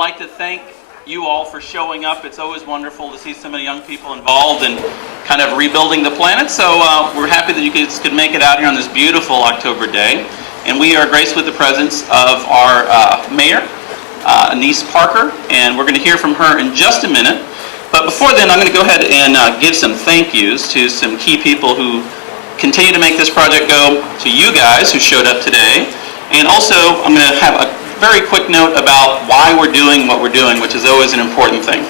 like to thank you all for showing up. It's always wonderful to see so many young people involved in kind of rebuilding the planet. So we're happy that you guys could make it out here on this beautiful October day. And we are graced with the presence of our mayor, Annise Parker, and we're going to hear from her in just a minute. But before then, I'm going to go ahead and give some thank yous to some key people who continue to make this project go, to you guys who showed up today. And also, I'm going to have a very quick note about why we're doing what we're doing, which is always an important thing.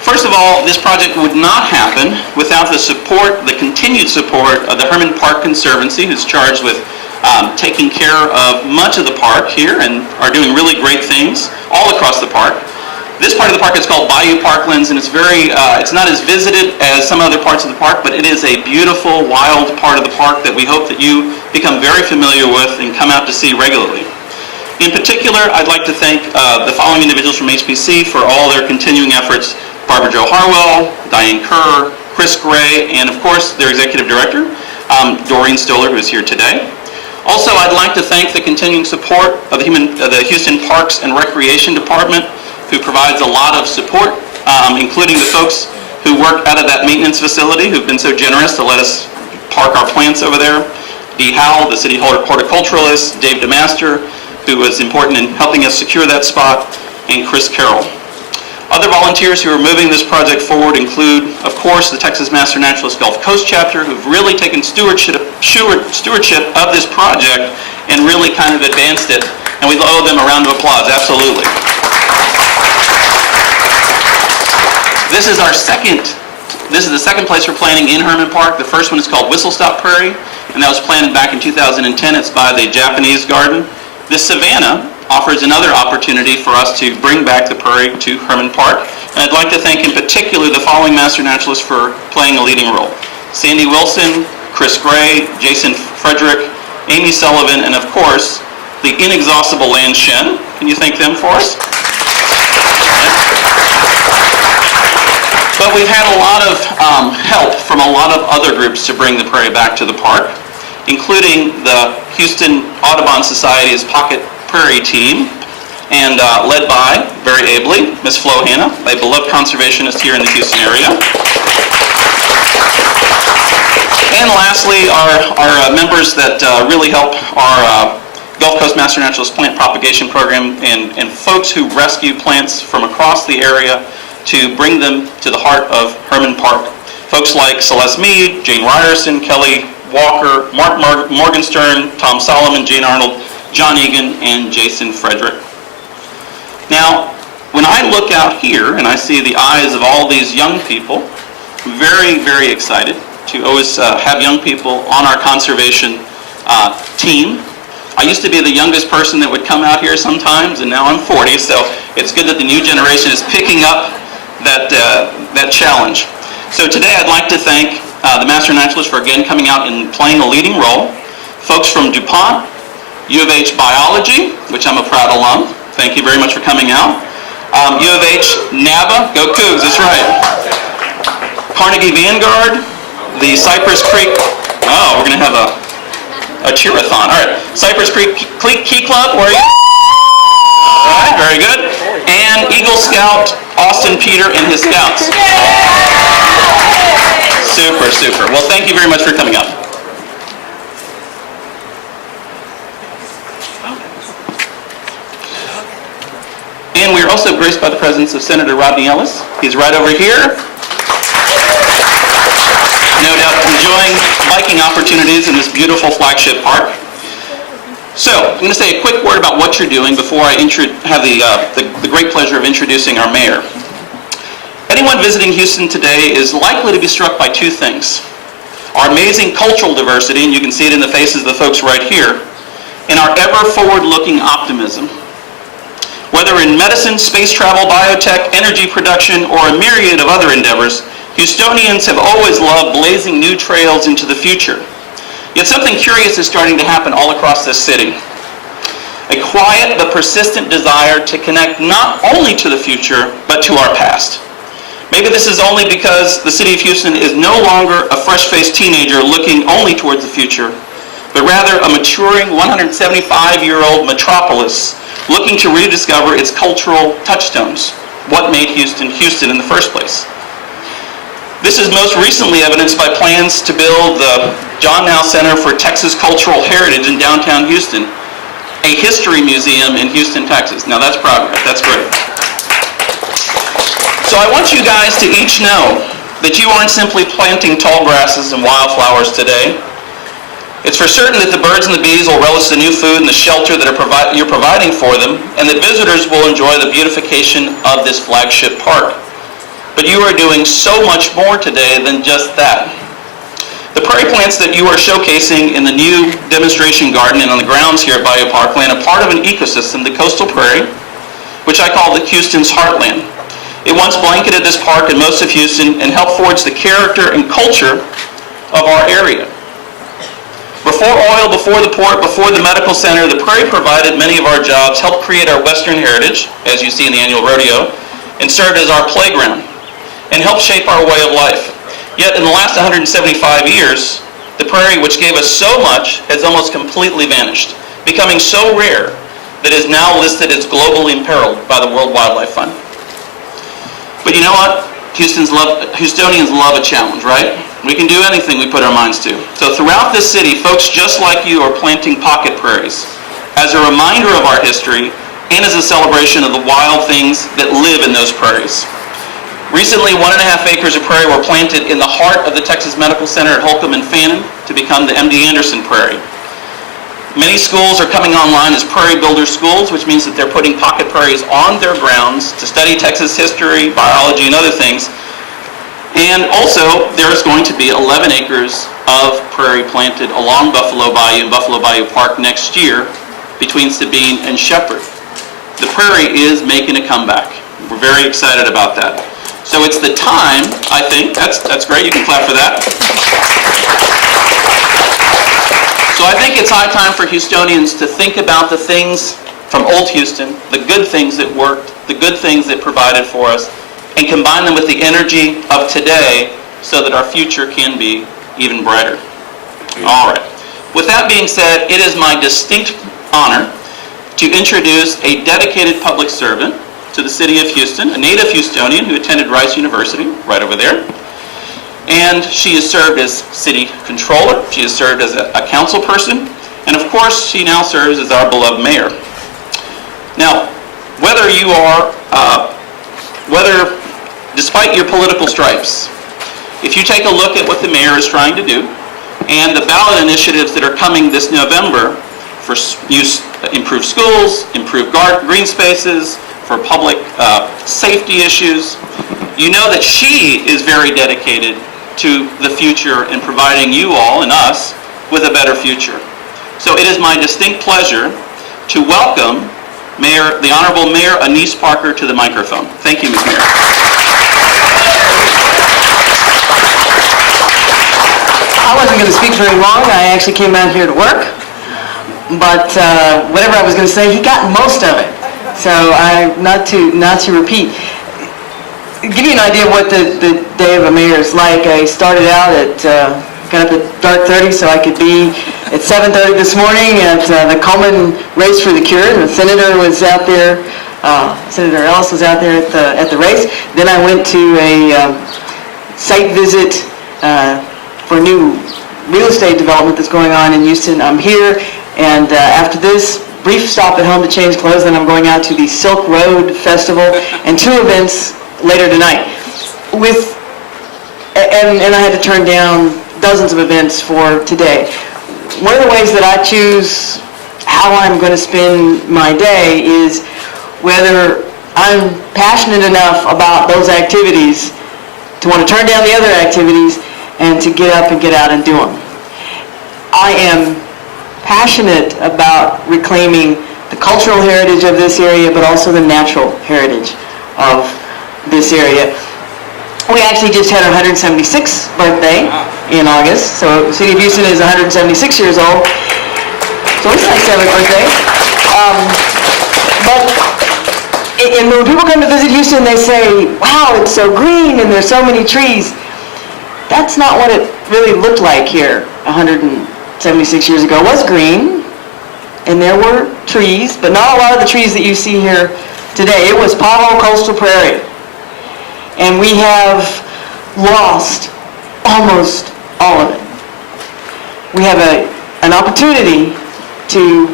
First of all, this project would not happen without the support, the continued support of the Hermann Park Conservancy, who's charged with taking care of much of the park here and are doing really great things all across the park. This part of the park is called Bayou Parklands, and it's it's not as visited as some other parts of the park, but it is a beautiful, wild part of the park that we hope that you become very familiar with and come out to see regularly. In particular, I'd like to thank the following individuals from HPC for all their continuing efforts: Barbara Jo Harwell, Diane Kerr, Chris Gray, and of course their executive director, Doreen Stoller, who is here today. Also, I'd like to thank the continuing support of the Houston Parks and Recreation Department, who provides a lot of support, including the folks who work out of that maintenance facility, who've been so generous to let us park our plants over there. Dee Howell, the city horticulturalist, Dave DeMaster, who was important in helping us secure that spot, and Chris Carroll. Other volunteers who are moving this project forward include, of course, the Texas Master Naturalists Gulf Coast chapter, who've really taken stewardship of this project and really kind of advanced it, and we owe them a round of applause, absolutely. This is the second place we're planting in Hermann Park. The first one is called Whistle Stop Prairie, and that was planted back in 2010. It's by the Japanese garden. This savanna offers another opportunity for us to bring back the prairie to Hermann Park. And I'd like to thank in particular the following Master Naturalists for playing a leading role: Sandy Wilson, Chris Gray, Jason Frederick, Amy Sullivan, and of course, the inexhaustible Lan Shen. Can you thank them for us? But we've had a lot of help from a lot of other groups to bring the prairie back to the park, including the Houston Audubon Society's Pocket Prairie team, and led by, very ably, Ms. Flo Hanna, a beloved conservationist here in the Houston area. And lastly, our members that really help our Gulf Coast Master Naturalist Plant Propagation Program and folks who rescue plants from across the area to bring them to the heart of Hermann Park. Folks like Celeste Mead, Jane Ryerson, Kelly Walker, Mark Morgenstern, Tom Solomon, Jane Arnold, John Egan, and Jason Frederick. Now, when I look out here and I see the eyes of all these young people, I'm very, very excited to always have young people on our conservation team. I used to be the youngest person that would come out here sometimes, and now I'm 40, so it's good that the new generation is picking up that challenge. So today I'd like to thank the Master Naturalists for again coming out and playing a leading role. Folks from DuPont, U of H Biology, which I'm a proud alum. Thank you very much for coming out. U of H NABA, go Cougs, that's right. Carnegie Vanguard, the Cypress Creek, we're going to have a cheer-a-thon. All right, Cypress Creek Key Club, where are you? All right, very good. And Eagle Scout Austin Peter and his scouts. Super, super. Well, thank you very much for coming up. And we are also graced by the presence of Senator Rodney Ellis. He's right over here. No doubt enjoying biking opportunities in this beautiful flagship park. So, I'm going to say a quick word about what you're doing before I have the great pleasure of introducing our mayor. Anyone visiting Houston today is likely to be struck by two things: our amazing cultural diversity, and you can see it in the faces of the folks right here, and our ever forward-looking optimism. Whether in medicine, space travel, biotech, energy production, or a myriad of other endeavors, Houstonians have always loved blazing new trails into the future. Yet something curious is starting to happen all across this city. A quiet but persistent desire to connect not only to the future, but to our past. Maybe this is only because the city of Houston is no longer a fresh-faced teenager looking only towards the future, but rather a maturing 175-year-old metropolis looking to rediscover its cultural touchstones, what made Houston Houston in the first place. This is most recently evidenced by plans to build the John Now Center for Texas Cultural Heritage in downtown Houston, a history museum in Houston, Texas. Now that's progress, that's great. So I want you guys to each know that you aren't simply planting tall grasses and wildflowers today. It's for certain that the birds and the bees will relish the new food and the shelter that you're providing for them, and that visitors will enjoy the beautification of this flagship park. But you are doing so much more today than just that. The prairie plants that you are showcasing in the new demonstration garden and on the grounds here at Bayou Parkland are part of an ecosystem, the coastal prairie, which I call the Houston's Heartland. It once blanketed this park and most of Houston and helped forge the character and culture of our area. Before oil, before the port, before the medical center, the prairie provided many of our jobs, helped create our Western heritage, as you see in the annual rodeo, and served as our playground, and helped shape our way of life. Yet in the last 175 years, the prairie, which gave us so much, has almost completely vanished, becoming so rare that it is now listed as globally imperiled by the World Wildlife Fund. But you know what? Houstonians love a challenge, right? We can do anything we put our minds to. So throughout this city, folks just like you are planting pocket prairies as a reminder of our history and as a celebration of the wild things that live in those prairies. Recently, 1.5 acres of prairie were planted in the heart of the Texas Medical Center at Holcomb and Fannin to become the MD Anderson Prairie. Many schools are coming online as prairie builder schools, which means that they're putting pocket prairies on their grounds to study Texas history, biology, and other things. And also, there's going to be 11 acres of prairie planted along Buffalo Bayou and Buffalo Bayou Park next year between Sabine and Shepherd. The prairie is making a comeback. We're very excited about that. So it's the time, I think, that's great, you can clap for that. So I think it's high time for Houstonians to think about the things from old Houston, the good things that worked, the good things that provided for us, and combine them with the energy of today so that our future can be even brighter. All right. With that being said, it is my distinct honor to introduce a dedicated public servant to the city of Houston, a native Houstonian who attended Rice University, right over there. And she has served as city controller, she has served as a council person, and of course she now serves as our beloved mayor. Now, despite your political stripes, if you take a look at what the mayor is trying to do, and the ballot initiatives that are coming this November for improved schools, improved green spaces, for public safety issues, you know that she is very dedicated to the future and providing you all and us with a better future. So it is my distinct pleasure to welcome the Honorable Mayor Annise Parker to the microphone. Thank you, Ms. Mayor. I wasn't going to speak very long. I actually came out here to work, but whatever I was going to say, he got most of it. So not to repeat. Give you an idea of what the day of a mayor is like. I started out got up at dark 30 so I could be at 7:30 this morning at the Coleman Race for the Cure. The senator was out there. Senator Ellis was out there at the race. Then I went to a site visit for new real estate development that's going on in Houston. I'm here, and after this brief stop at home to change clothes, then I'm going out to the Silk Road Festival and 2 events later tonight. And I had to turn down dozens of events for today. One of the ways that I choose how I'm going to spend my day is whether I'm passionate enough about those activities to want to turn down the other activities and to get up and get out and do them. I am passionate about reclaiming the cultural heritage of this area, but also the natural heritage of this area. We actually just had our 176th birthday in August, so the city of Houston is 176 years old. So it's nice to have a birthday. And when people come to visit Houston, they say, wow, it's so green and there's so many trees. That's not what it really looked like here 176 years ago. It was green, and there were trees, but not a lot of the trees that you see here today. It was pothole coastal prairie. And we have lost almost all of it. We have an opportunity to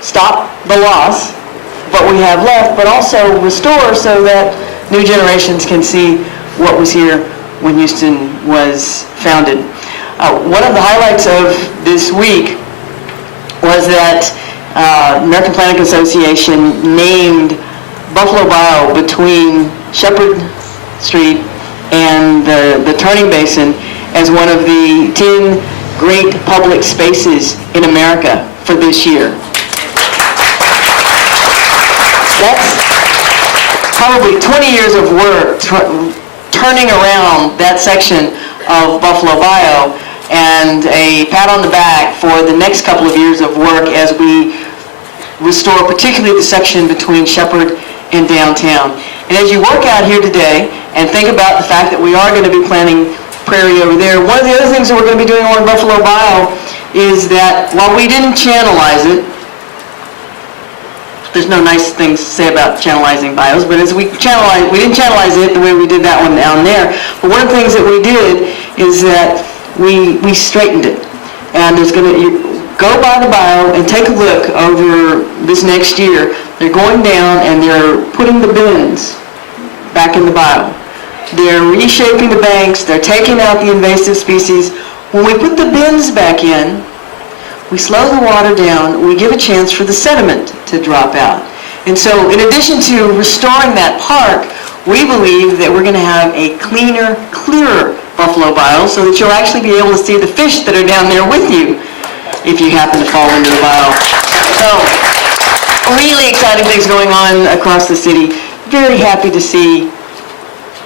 stop the loss, what we have left, but also restore so that new generations can see what was here when Houston was founded. One of the highlights of this week was that American Planning Association named Buffalo Bayou between Shepherd Street and the Turning Basin as one of the 10 great public spaces in America for this year. That's probably 20 years of work turning around that section of Buffalo Bayou, and a pat on the back for the next couple of years of work as we restore particularly the section between Shepherd and downtown. And as you work out here today and think about the fact that we are going to be planting Prairie over there, one of the other things that we're going to be doing on Buffalo Bayou is that while we didn't channelize it, there's no nice things to say about channelizing bios, but as we didn't channelize it the way we did that one down there. But one of the things that we did is that we straightened it. And there's going to, go by the bayou and take a look over this next year. They're going down and they're putting the bins back in the bayou. They're reshaping the banks. They're taking out the invasive species. When we put the bins back in, we slow the water down. We give a chance for the sediment to drop out. And so in addition to restoring that park, we believe that we're going to have a cleaner, clearer Buffalo Bayou so that you'll actually be able to see the fish that are down there with you if you happen to fall into the bayou. So really exciting things going on across the city. Very happy to see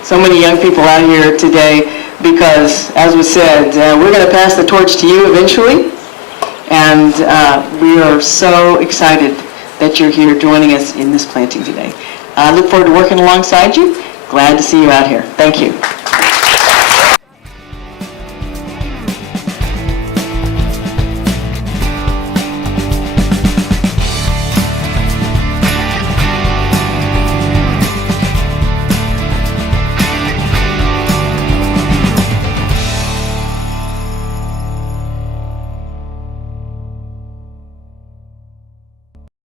so many young people out here today because, as was said, we're going to pass the torch to you eventually. And we are so excited that you're here joining us in this planting today. I look forward to working alongside you. Glad to see you out here. Thank you.